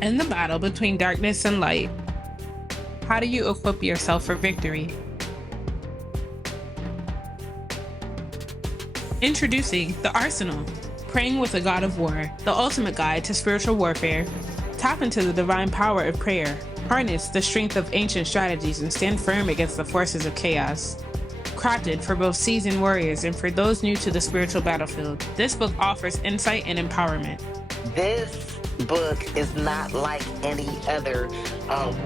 In the battle between darkness and light, how do you equip yourself for victory? Introducing The Arsenal, Praying with a God of War, the ultimate guide to spiritual warfare. Tap into the divine power of prayer, harness the strength of ancient strategies, and stand firm against the forces of chaos. Crafted for both seasoned warriors and for those new to the spiritual battlefield, this book offers insight and empowerment. This book is not like any other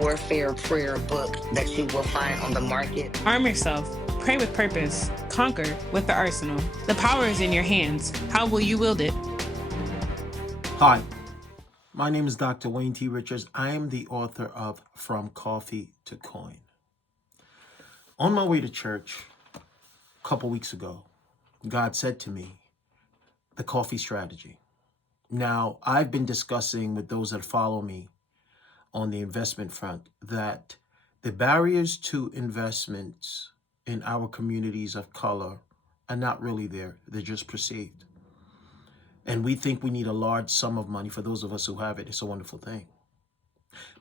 warfare prayer book that you will find on the market. Arm yourself, pray with purpose, conquer with the arsenal. The power is in your hands. How will you wield it? Hi, my name is Dr. DrWayneTRichards. I am the author of From Coffee to Coin. On my way to church a couple weeks ago, God said to me, the coffee strategy. Now, I've been discussing with those that follow me on the investment front that the barriers to investments in our communities of color are not really there. They're just perceived. And we think we need a large sum of money. For those of us who have it, it's a wonderful thing.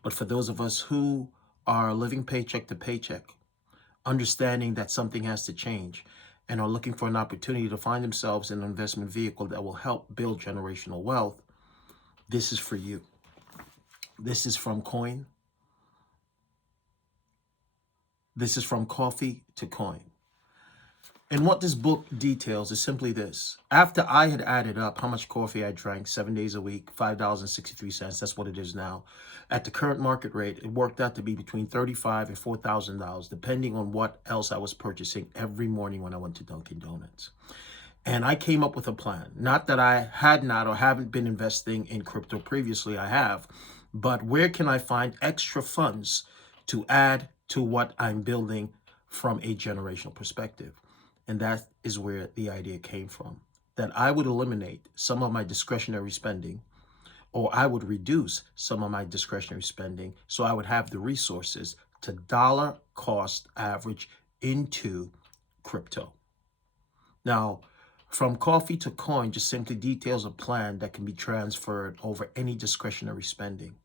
But for those of us who are living paycheck to paycheck, understanding that something has to change, and are looking for an opportunity to find themselves in an investment vehicle that will help build generational wealth, this is for you. This is from coin. This is from coffee to coin. And what this book details is simply this. After I had added up how much coffee I drank 7 days a week, $5.63, that's what it is now. At the current market rate, it worked out to be between $35,000 and $4,000, depending on what else I was purchasing every morning when I went to Dunkin' Donuts. And I came up with a plan. Not that I had not or haven't been investing in crypto previously, I have. But where can I find extra funds to add to what I'm building from a generational perspective? And that is where the idea came from, that I would eliminate some of my discretionary spending, or I would reduce some of my discretionary spending so I would have the resources to dollar cost average into crypto. Now, from coffee to coin just simply details a plan that can be transferred over any discretionary spending,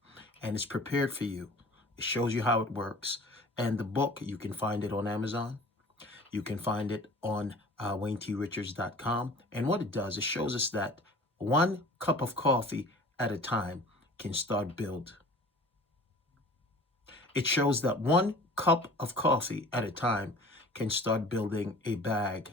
and it's prepared for you. It shows you how it works. And the book, you can find it on Amazon. You can find it on WayneTRichards.com. And what it does, it shows us that 1 cup of coffee at a time can start build. It shows that 1 cup of coffee at a time can start building a bag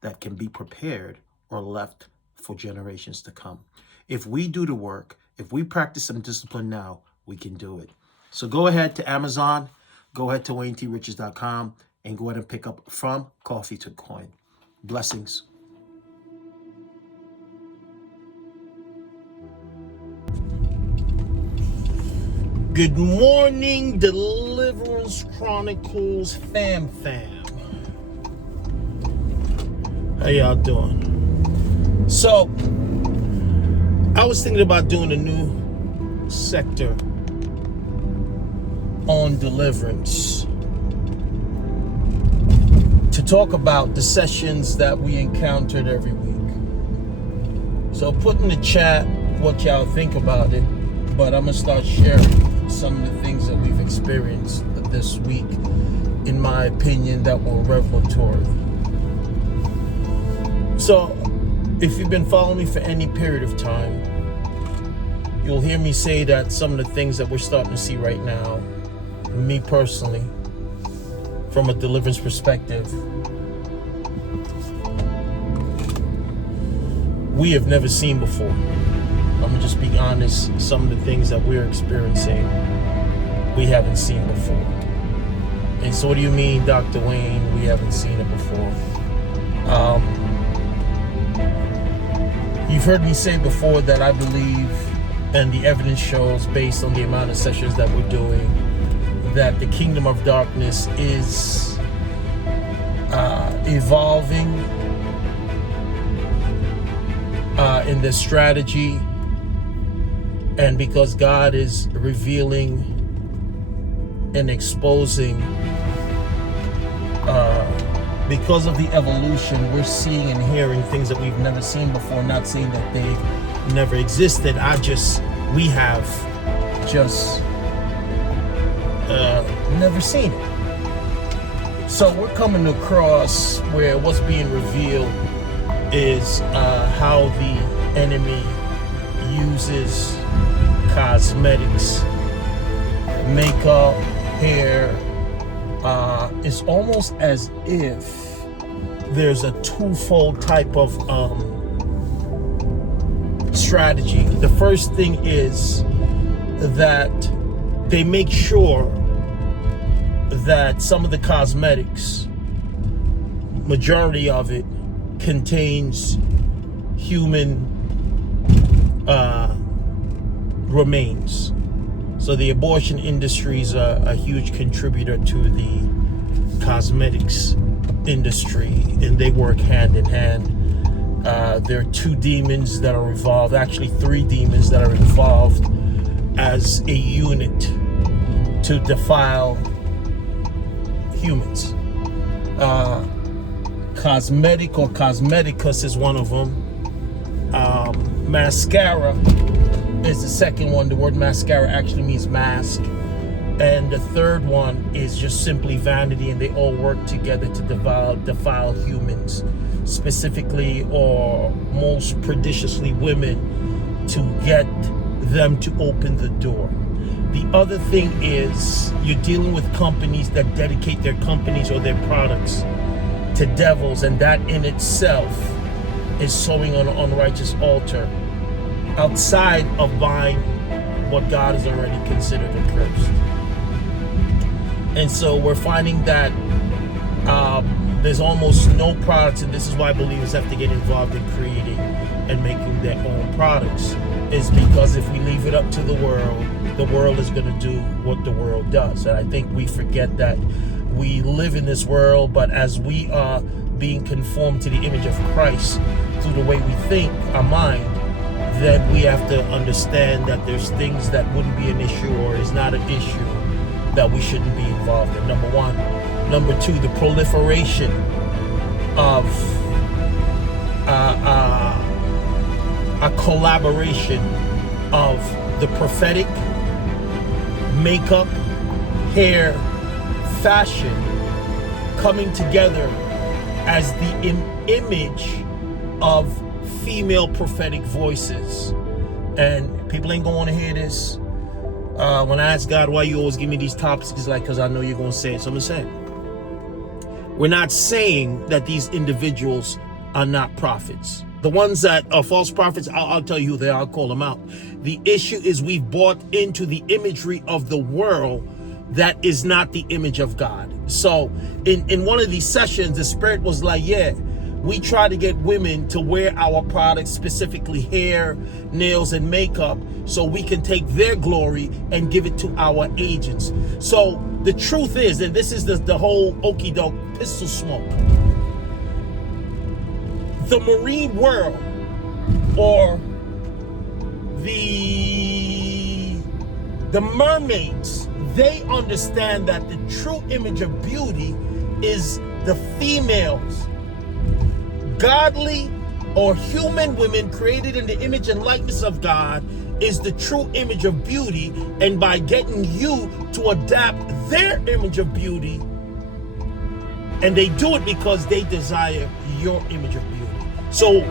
that can be prepared or left for generations to come. If we do the work, if we practice some discipline now, we can do it. So go ahead to Amazon, go ahead to WayneTRichards.com, and go ahead and pick up From Coffee to Coin. Blessings. Good morning, Deliverance Chronicles fam. How y'all doing? So, I was thinking about doing a new sector on deliverance to talk about the sessions that we encountered every week. So put in the chat what y'all think about it, but I'm gonna start sharing some of the things that we've experienced this week, in my opinion, that were revelatory. So if you've been following me for any period of time, you'll hear me say that some of the things that we're starting to see right now, me personally, from a deliverance perspective, we have never seen before. I'm gonna just be honest, some of the things that we're experiencing, we haven't seen before. And so what do you mean, Dr. Wayne, we haven't seen it before? You've heard me say before that I believe, and the evidence shows based on the amount of sessions that we're doing, that the kingdom of darkness is evolving in this strategy, and because God is revealing and exposing, because of the evolution, we're seeing and hearing things that we've never seen before. Not saying that they've never existed. We have just never seen it. So we're coming across where what's being revealed is how the enemy uses cosmetics, makeup, hair. It's almost as if there's a twofold type of strategy. The first thing is that they make sure that some of the cosmetics, majority of it, contains human remains. So the abortion industry is a huge contributor to the cosmetics industry, and they work hand in hand. There are two demons that are involved, actually three demons that are involved as a unit to defile humans. Cosmetic or cosmeticus is one of them. Mascara is the second one. The word mascara actually means mask. And the third one is just simply vanity, and they all work together to defile humans, specifically or most prodigiously women, to get them to open the door. The other thing is you're dealing with companies that dedicate their companies or their products to devils, and that in itself is sowing on an unrighteous altar outside of buying what God has already considered accursed. And so we're finding that there's almost no products, and this is why believers have to get involved in creating and making their own products, is because if we leave it up to the world is going to do what the world does. And I think we forget that we live in this world, but as we are being conformed to the image of Christ through the way we think, our mind, then we have to understand that there's things that wouldn't be an issue or is not an issue that we shouldn't be involved in, number one. Number two, the proliferation of a collaboration of the prophetic, makeup, hair, fashion coming together as the image of female prophetic voices. And people ain't gonna want to hear this. When I ask God why you always give me these topics, it's like, because I know you're gonna say it. So I'm gonna say it. We're not saying that these individuals are not prophets. The ones that are false prophets, I'll tell you who they are, I'll call them out. The issue is we've bought into the imagery of the world that is not the image of God. So in one of these sessions, the Spirit was like, yeah, we try to get women to wear our products, specifically hair, nails, and makeup, so we can take their glory and give it to our agents. So the truth is, and this is the whole okie doke pistol smoke, the marine world, or the mermaids, they understand that the true image of beauty is the females. Godly or human women created in the image and likeness of God is the true image of beauty, and by getting you to adapt their image of beauty, and they do it because they desire your image of beauty. So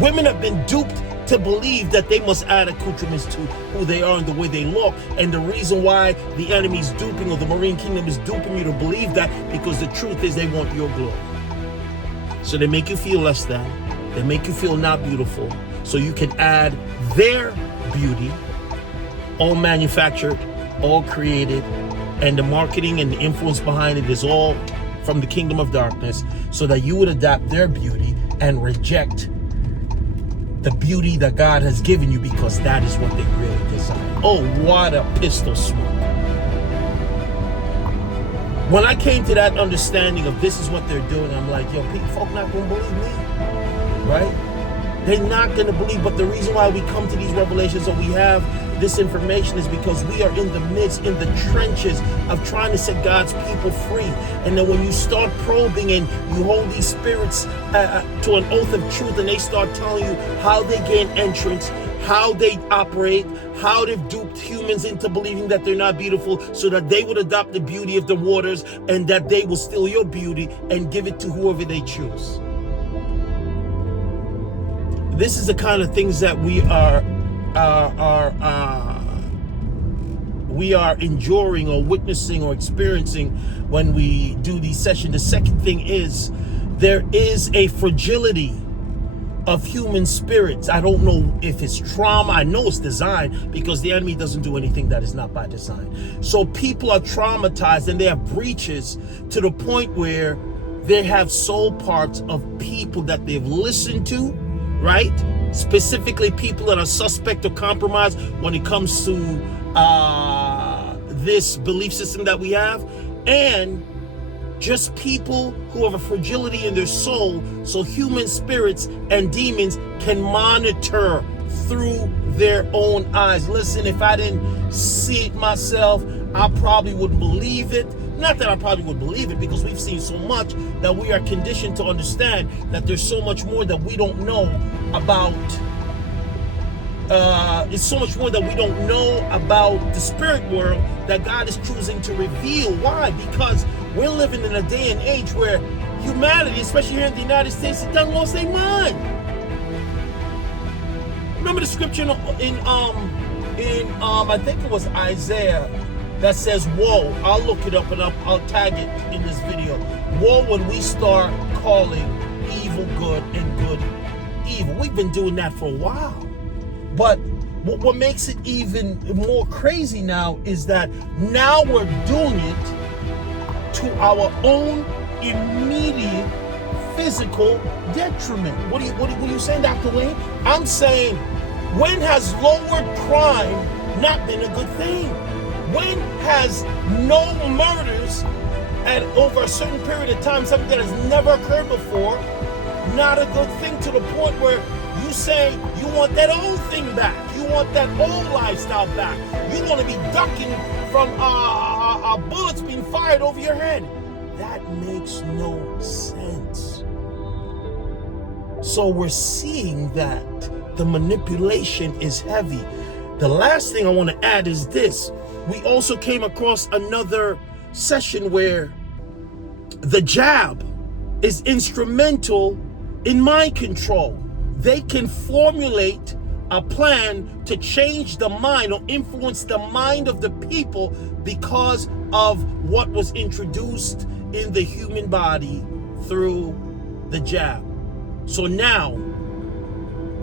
women have been duped to believe that they must add accoutrements to who they are and the way they look. And the reason why the enemy's duping, or the marine kingdom is duping you to believe that, because the truth is they want your glory. So they make you feel less than, they make you feel not beautiful, so you can add their beauty, all manufactured, all created, and the marketing and the influence behind it is all from the kingdom of darkness, so that you would adapt their beauty and reject the beauty that God has given you, because that is what they really desire. Oh, what a pistol smoke. When I came to that understanding of this is what they're doing, I'm like, yo, folk not gonna believe me, right? They're not gonna believe. But the reason why we come to these revelations, or we have this information, is because we are in the midst, in the trenches of trying to set God's people free. And then when you start probing and you hold these spirits to an oath of truth, and they start telling you how they gain entrance, how they operate, how they've duped humans into believing that they're not beautiful so that they would adopt the beauty of the waters and that they will steal your beauty and give it to whoever they choose. This is the kind of things that we are enduring or witnessing or experiencing when we do these sessions. The second thing is there is a fragility of human spirits. I don't know if it's trauma. I know it's designed, because the enemy doesn't do anything that is not by design. So people are traumatized and they have breaches to the point where they have soul parts of people that they've listened to, right? Specifically people that are suspect or compromised when it comes to this belief system that we have, and just people who have a fragility in their soul, so human spirits and demons can monitor through their own eyes. Listen, if I didn't see it myself, I probably wouldn't believe it. Not that I probably would believe it, because we've seen so much that we are conditioned to understand that there's so much more that we don't know about. It's so much more that we don't know about the spirit world that God is choosing to reveal. Why? Because we're living in a day and age where humanity, especially here in the United States, has done lost their mind. Remember the scripture in I think it was Isaiah that says, "Woe!" I'll look it up and I'll tag it in this video. Woe when we start calling evil good and good evil. We've been doing that for a while. But what makes it even more crazy now is that now we're doing it to our own immediate physical detriment. What are you saying, Dr. Wayne? I'm saying, when has lowered crime not been a good thing? When has no murders at over a certain period of time, something that has never occurred before, not a good thing, to the point where you say you want that old thing back, you want that old lifestyle back, you want to be ducking from bullets being fired over your head? That makes no sense. So we're seeing that the manipulation is heavy. The last thing I want to add is this. We also came across another session where the jab is instrumental in mind control. They can formulate a plan to change the mind or influence the mind of the people because of what was introduced in the human body through the jab. So now,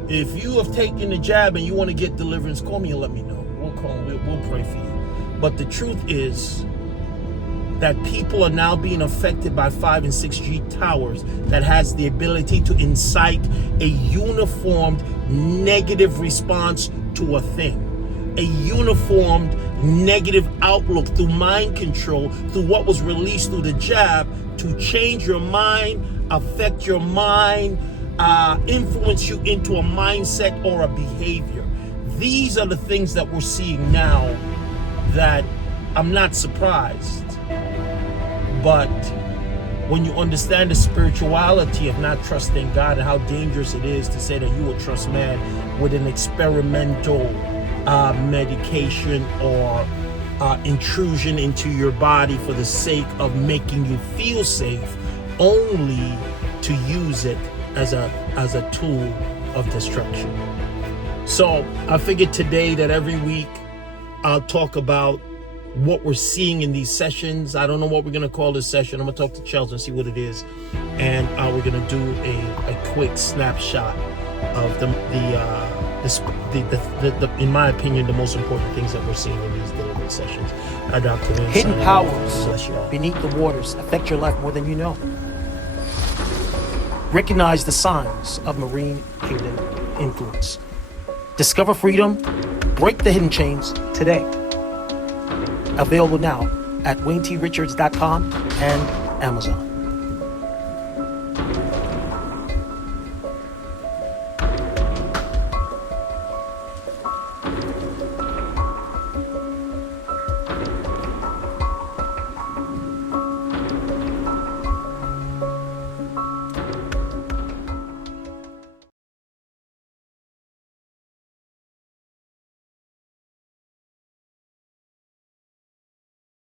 if you have taken the jab and you want to get deliverance, call me and let me know. We'll call, we'll pray for you. But the truth is that people are now being affected by 5 and 6G towers that has the ability to incite a uniformed negative response to a thing, a uniformed negative outlook through mind control, through what was released through the jab, to change your mind, affect your mind, influence you into a mindset or a behavior. These are the things that we're seeing now that I'm not surprised. But when you understand the spirituality of not trusting God and how dangerous it is to say that you will trust man with an experimental medication or intrusion into your body for the sake of making you feel safe, only to use it as a tool of destruction. So I figured today that every week I'll talk about what we're seeing in these sessions. I don't know what we're going to call this session. I'm going to talk to Chelsea and see what it is. And we're going to do a quick snapshot of the in my opinion, the most important things that we're seeing in these deliverance sessions. Dr. Wayne, hidden powers beneath the waters affect your life more than you know. Recognize the signs of marine kingdom influence. Discover freedom, break the hidden chains today. Available now at DrWayneTRichards.com and Amazon.